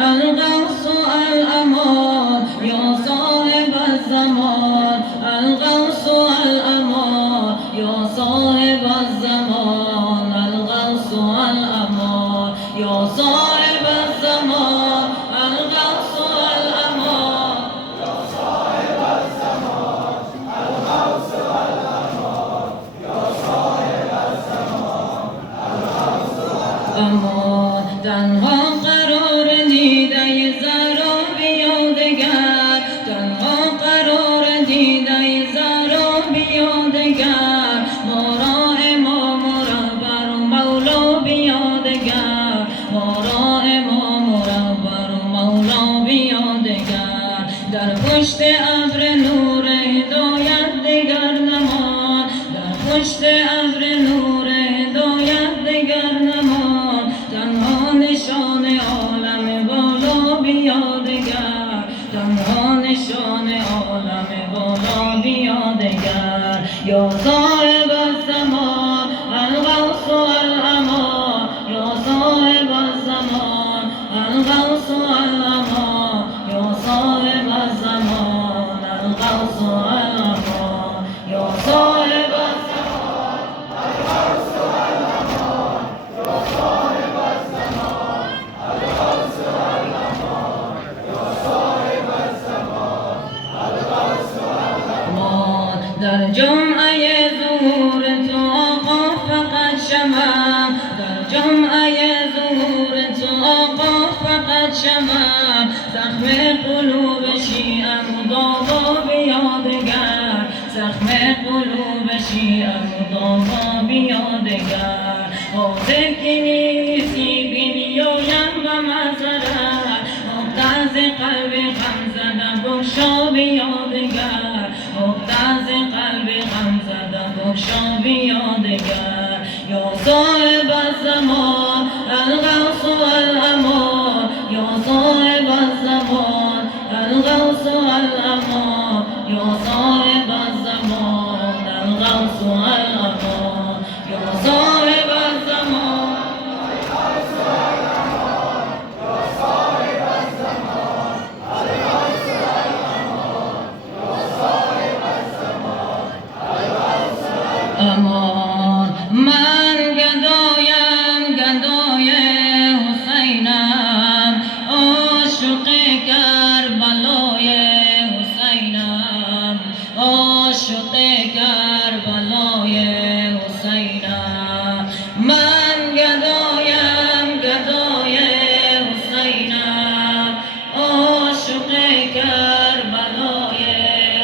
الغوث الأمان يا صاحب الزمان الغوث الأمان يا صاحب الزمان الغوث الأمان يا صاحب الزمان الغوث الأمان يا صاحب الزمان الغوث الأمان يا صاحب الزمان الغوث الأمان تنها قرار دیده زرا بیادگر تنها قرار دیده زرا بیادگر مارا امام رهبر و مولا بیادگر مارا امام رهبر و مولا بیادگر در پشت ابر نور هدایت دگر نمان در پشت ابر نور هدایت دگر نمان تنها نشان عالم بالا بیادگر تنها نشان عالم بالا بیادگر یا صاحب الزمان الغوث الامان یا صاحب الزمان الغوث الامان یا صاحب الزمان الغوث الامان یا صاحب الزمان الغوث الامان یا صاحب الزمان الغوث الامان یا صاحب الزمان الغوث الامان در جمعه ظهور تو آقا فقط شمع در جمعه ظهور تو آقا فقط شمع زخم قلوب شیعه مداوا بیادگر زخم قلوب شیعه مداوا بیادگر حاضر که نیستی بیایم و معذرت مبتز قلب غم زده بگشا بیادگر مبتز قلب غم زده بگشا بیادگر یا صاحب الزمان الغوث الامان یا صاحب الزمان الغوث الامان یا صاحب الزمان الغوث الامان یا صاحب الزمان الغوث الامان یا صاحب الزمان الغوث الامان یا صاحب الزمان الغوث الامان من گدایم گدای حسینم عاشق کربلای حسینم عاشق کربلای حسینم من گدایم گدای حسینم عاشق کربلای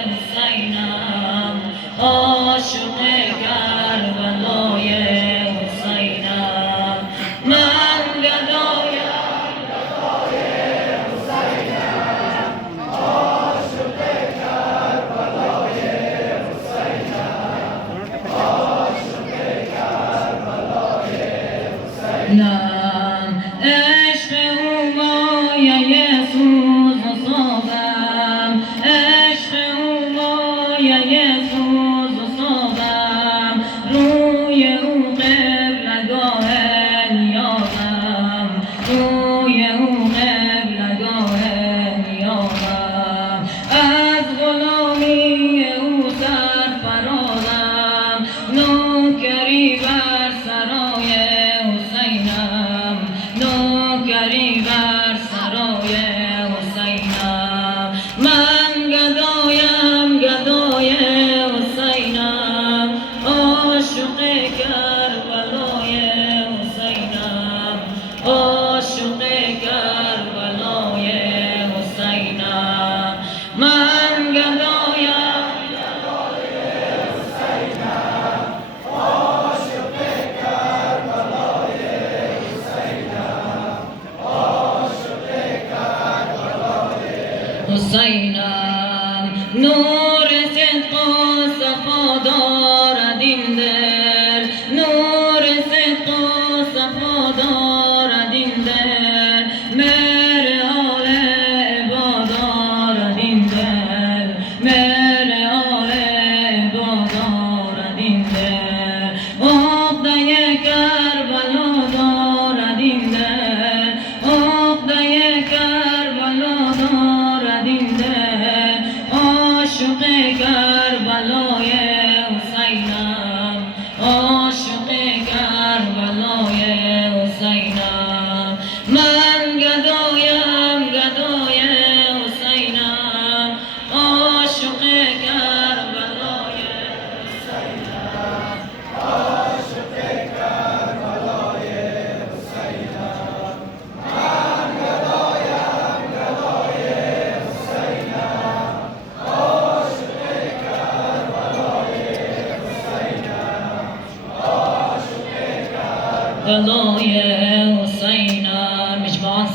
حسینم عاشق کربلای حسینم من گدایم گدای حسینم عاشق کربلای حسینم عاشق کربلای حسینم عشق او مایه سوز و سوزم عشق او مایه سوز و سوزم روی او قبلگاه نیازم روی او قبلگاه نیازم از غلامی او سرفرازم نوکری بر سرای حسینم نوکری بر سرای حسینم من گدایم گدای حسینم عاشق کربلای حسینم عاشق کربلای حسینم من گدایم گدای حسینم عاشق کربلای حسینم عاشق کربلای حسینم نور صدق و صفا دارد این دل نور صدق و صفا دارد این دل مهر آل عباد دارد این دل مهر آل عباد دارد این دل عقده کربلا دارد این دل عقده الهی حسینم اجماع